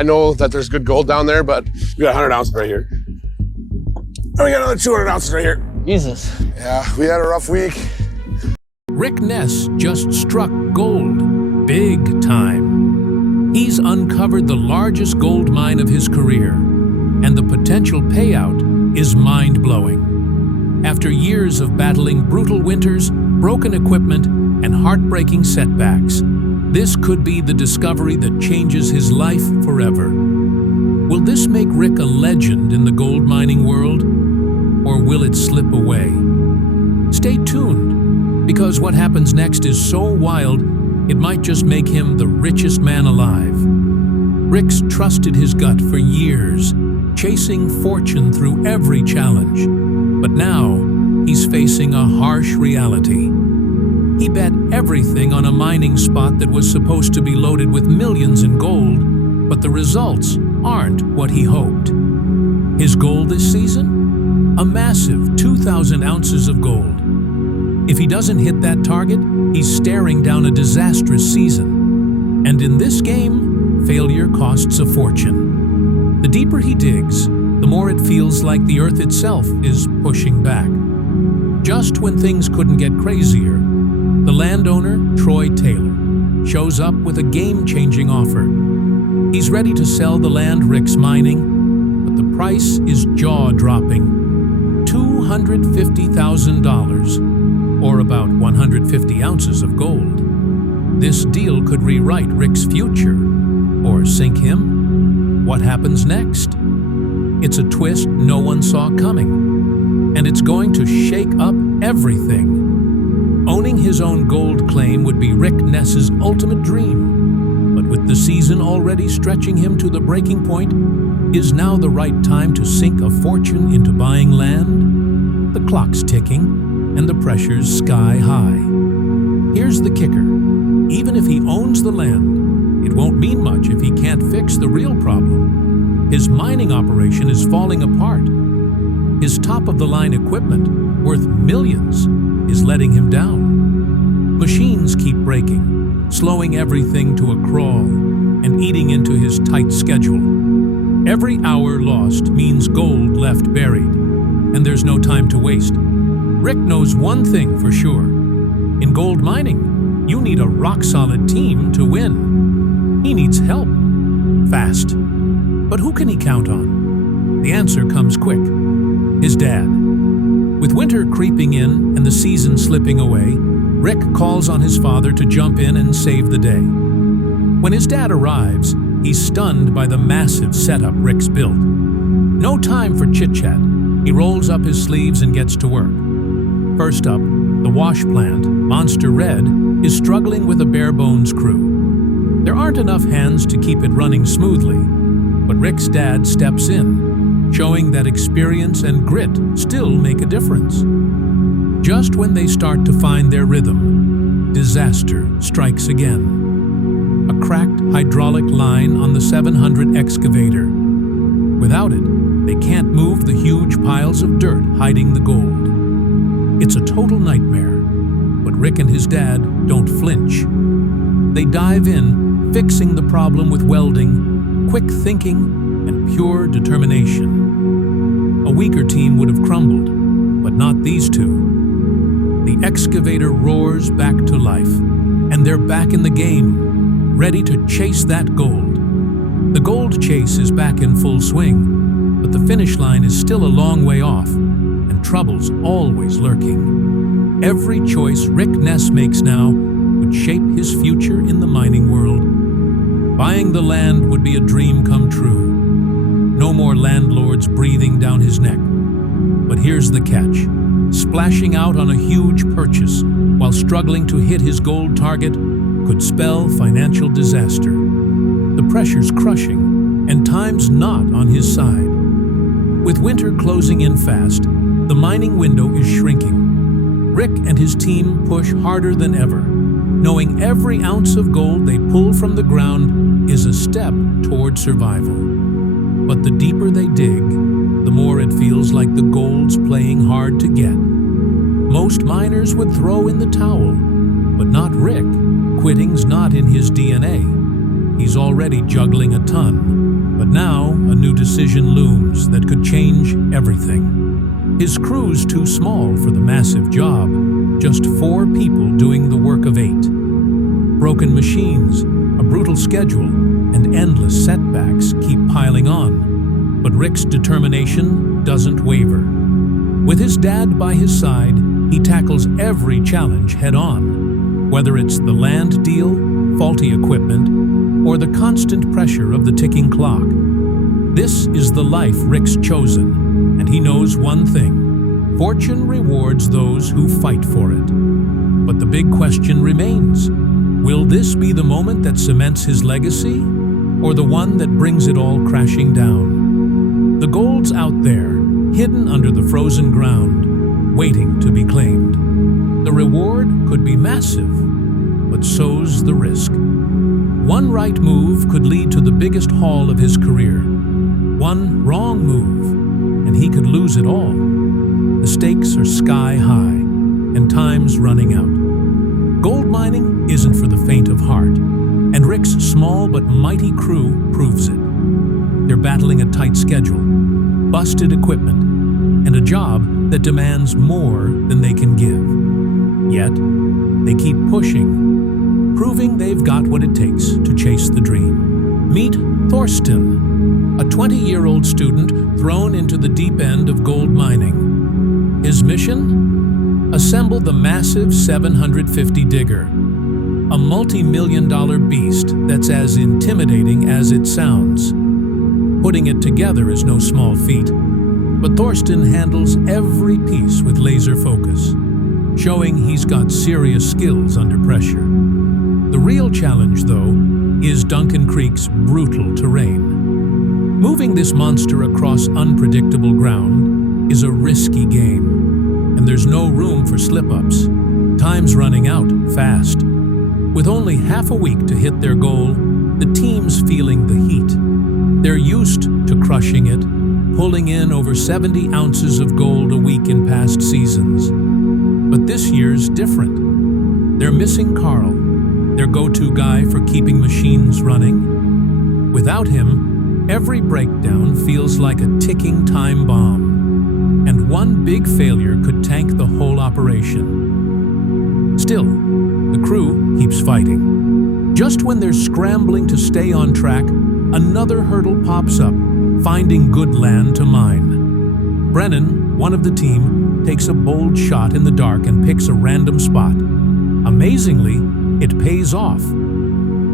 I know that there's good gold down there, but we got 100 ounces right here. And we got another 200 ounces right here. Jesus. Yeah, we had a rough week. Rick Ness just struck gold, big time. He's uncovered the largest gold mine of his career, and the potential payout is mind-blowing. After years of battling brutal winters, broken equipment, and heartbreaking setbacks, this could be the discovery that changes his life forever. Will this make Rick a legend in the gold mining world, or will it slip away? Stay tuned, because what happens next is so wild, it might just make him the richest man alive. Rick's trusted his gut for years, chasing fortune through every challenge. But now, he's facing a harsh reality. He bet everything on a mining spot that was supposed to be loaded with millions in gold, but the results aren't what he hoped. His goal this season? A massive 2,000 ounces of gold. If he doesn't hit that target, he's staring down a disastrous season. And in this game, failure costs a fortune. The deeper he digs, the more it feels like the earth itself is pushing back. Just when things couldn't get crazier, the landowner, Troy Taylor, shows up with a game-changing offer. He's ready to sell the land Rick's mining, but the price is jaw-dropping: $250,000, or about 150 ounces of gold. This deal could rewrite Rick's future, or sink him. What happens next? It's a twist no one saw coming, and it's going to shake up everything. Owning his own gold claim would be Rick Ness's ultimate dream, but with the season already stretching him to the breaking point, is now the right time to sink a fortune into buying land? The clock's ticking, and the pressure's sky high. Here's the kicker: even if he owns the land, it won't mean much if he can't fix the real problem. His mining operation is falling apart. His top-of-the-line equipment, worth millions, is letting him down. Machines keep breaking, slowing everything to a crawl, and eating into his tight schedule. Every hour lost means gold left buried, and there's no time to waste. Rick knows one thing for sure: in gold mining, you need a rock-solid team to win. He needs help, fast. But who can he count on? The answer comes quick: his dad. With winter creeping in and the season slipping away, Rick calls on his father to jump in and save the day. When his dad arrives, he's stunned by the massive setup Rick's built. No time for chit-chat. He rolls up his sleeves and gets to work. First up, the wash plant, Monster Red, is struggling with a bare-bones crew. There aren't enough hands to keep it running smoothly, but Rick's dad steps in, showing that experience and grit still make a difference. Just when they start to find their rhythm, disaster strikes again. A cracked hydraulic line on the 700 excavator. Without it, they can't move the huge piles of dirt hiding the gold. It's a total nightmare, but Rick and his dad don't flinch. They dive in, fixing the problem with welding, quick thinking, and pure determination. A weaker team would have crumbled, but not these two. The excavator roars back to life, and they're back in the game, ready to chase that gold. The gold chase is back in full swing, but the finish line is still a long way off, and trouble's always lurking. Every choice Rick Ness makes now would shape his future in the mining world. Buying the land would be a dream come true. No more landlords breathing down his neck. But here's the catch: splashing out on a huge purchase while struggling to hit his gold target could spell financial disaster. The pressure's crushing, and time's not on his side. With winter closing in fast, the mining window is shrinking. Rick and his team push harder than ever, knowing every ounce of gold they pull from the ground is a step toward survival. But the deeper they dig, the more it feels like the gold's playing hard to get. Most miners would throw in the towel, but not Rick. Quitting's not in his DNA. He's already juggling a ton, decision looms that could change everything. His crew's too small for the massive job, just 4 people doing the work of 8. Broken machines, a brutal schedule, and endless setbacks keep piling on. But Rick's determination doesn't waver. With his dad by his side, he tackles every challenge head-on, whether it's the land deal, faulty equipment, or the constant pressure of the ticking clock. This is the life Rick's chosen, and he knows one thing: fortune rewards those who fight for it. But the big question remains: will this be the moment that cements his legacy, or the one that brings it all crashing down? The gold's out there, hidden under the frozen ground, waiting to be claimed. The reward could be massive, but so's the risk. One right move could lead to the biggest haul of his career. One wrong move, and he could lose it all. The stakes are sky high, and time's running out. Gold mining isn't for the faint of heart, and Rick's small but mighty crew proves it. They're battling a tight schedule, busted equipment, and a job that demands more than they can give. Yet, they keep pushing, proving they've got what it takes to chase the dream. Meet Thorsten, a 20-year-old student thrown into the deep end of gold mining. His mission? Assemble the massive 750 digger, a multi-million-dollar beast that's as intimidating as it sounds. Putting it together is no small feat, but Thorsten handles every piece with laser focus, showing he's got serious skills under pressure. The real challenge, though, is Duncan Creek's brutal terrain. Moving this monster across unpredictable ground is a risky game, and there's no room for slip-ups. Time's running out fast. With only half a week to hit their goal, the team's feeling the heat. They're used to crushing it, pulling in over 70 ounces of gold a week in past seasons. But this year's different. They're missing Carl, their go-to guy for keeping machines running. Without him, every breakdown feels like a ticking time bomb, and one big failure could tank the whole operation. Still, the crew keeps fighting. Just when they're scrambling to stay on track, another hurdle pops up, finding good land to mine. Brennan, one of the team, takes a bold shot in the dark and picks a random spot. Amazingly, it pays off.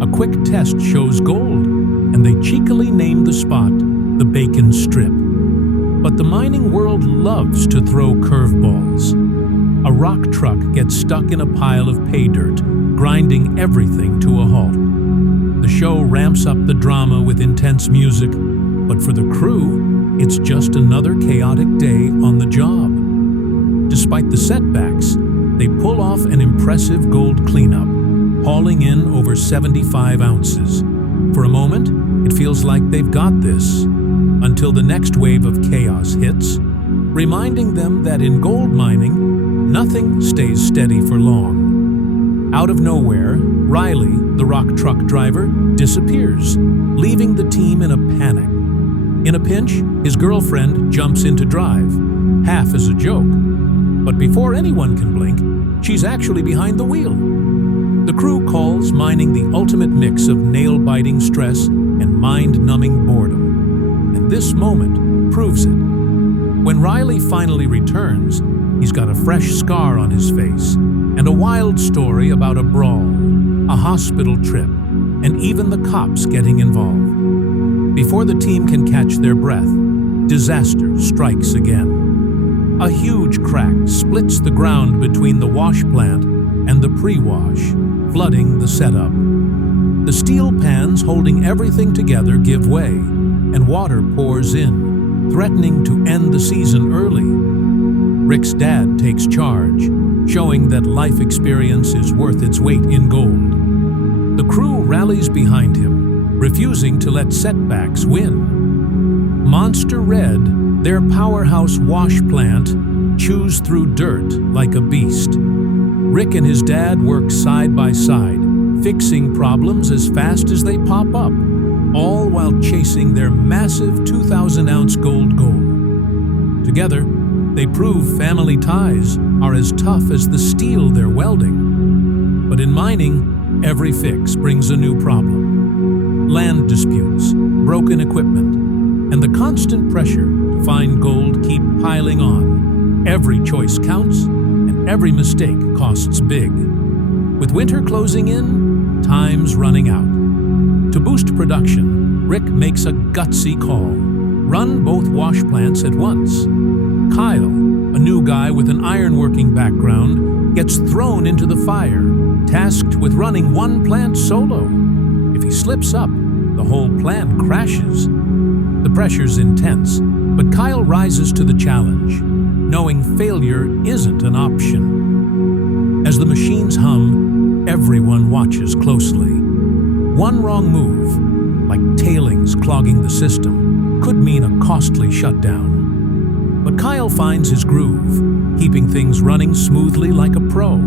A quick test shows gold, and they cheekily name the spot the Bacon Strip. But the mining world loves to throw curveballs. A rock truck gets stuck in a pile of pay dirt, grinding everything to a halt. The show ramps up the drama with intense music, but for the crew, it's just another chaotic day on the job. Despite the setbacks, they pull off an impressive gold cleanup, hauling in over 75 ounces. For a moment, it feels like they've got this, until the next wave of chaos hits, reminding them that in gold mining, nothing stays steady for long. Out of nowhere, Riley, the rock truck driver, disappears, leaving the team in a panic. In a pinch, his girlfriend jumps in to drive, half as a joke. But before anyone can blink, she's actually behind the wheel. The crew calls mining the ultimate mix of nail-biting stress and mind-numbing boredom. And this moment proves it. When Riley finally returns, he's got a fresh scar on his face and a wild story about a brawl, a hospital trip, and even the cops getting involved. Before the team can catch their breath, disaster strikes again. A huge crack splits the ground between the wash plant and the pre-wash, flooding the setup. The steel pans holding everything together give way, and water pours in, threatening to end the season early. Rick's dad takes charge, showing that life experience is worth its weight in gold. The crew rallies behind him, refusing to let setbacks win. Monster Red, their powerhouse wash plant, chews through dirt like a beast. Rick and his dad work side by side, fixing problems as fast as they pop up. all while chasing their massive 2,000-ounce gold goal. Together, they prove family ties are as tough as the steel they're welding. But in mining, every fix brings a new problem. Land disputes, broken equipment, and the constant pressure to find gold keep piling on. Every choice counts, and every mistake costs big. With winter closing in, time's running out. To boost production, Rick makes a gutsy call. Run both wash plants at once. Kyle, a new guy with an ironworking background, gets thrown into the fire, tasked with running one plant solo. If he slips up, the whole plan crashes. The pressure's intense, but Kyle rises to the challenge, knowing failure isn't an option. As the machines hum, everyone watches closely. One wrong move, like tailings clogging the system, could mean a costly shutdown. But Kyle finds his groove, keeping things running smoothly like a pro,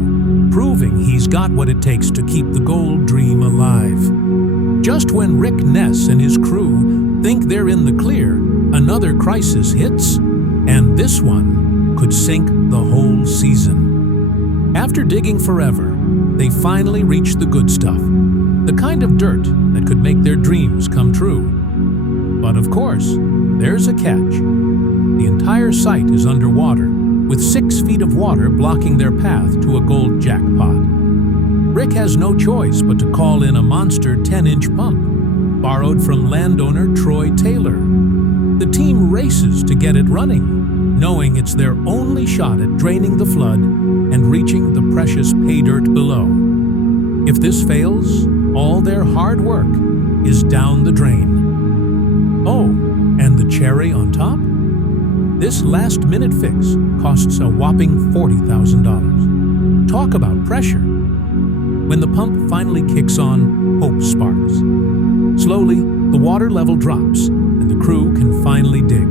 proving he's got what it takes to keep the gold dream alive. Just when Rick Ness and his crew think they're in the clear, another crisis hits, and this one could sink the whole season. After digging forever, they finally reach the good stuff, the kind of dirt that could make their dreams come true. But of course, there's a catch. The entire site is underwater, with 6 feet of water blocking their path to a gold jackpot. Rick has no choice but to call in a monster 10-inch pump, borrowed from landowner Troy Taylor. The team races to get it running, knowing it's their only shot at draining the flood and reaching the precious pay dirt below. If this fails, all their hard work is down the drain. Oh, and the cherry on top? This last-minute fix costs a whopping $40,000. Talk about pressure. When the pump finally kicks on, hope sparks. Slowly, the water level drops, and the crew can finally dig.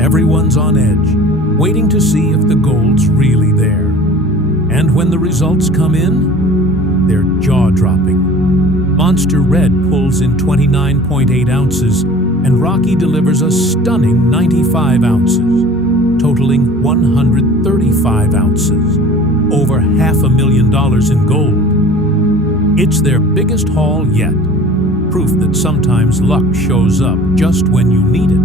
Everyone's on edge, waiting to see if the gold's really there. And when the results come in, they're jaw-dropping. Monster Red pulls in 29.8 ounces, and Rocky delivers a stunning 95 ounces, totaling 135 ounces, over $500,000 in gold. It's their biggest haul yet, proof that sometimes luck shows up just when you need it.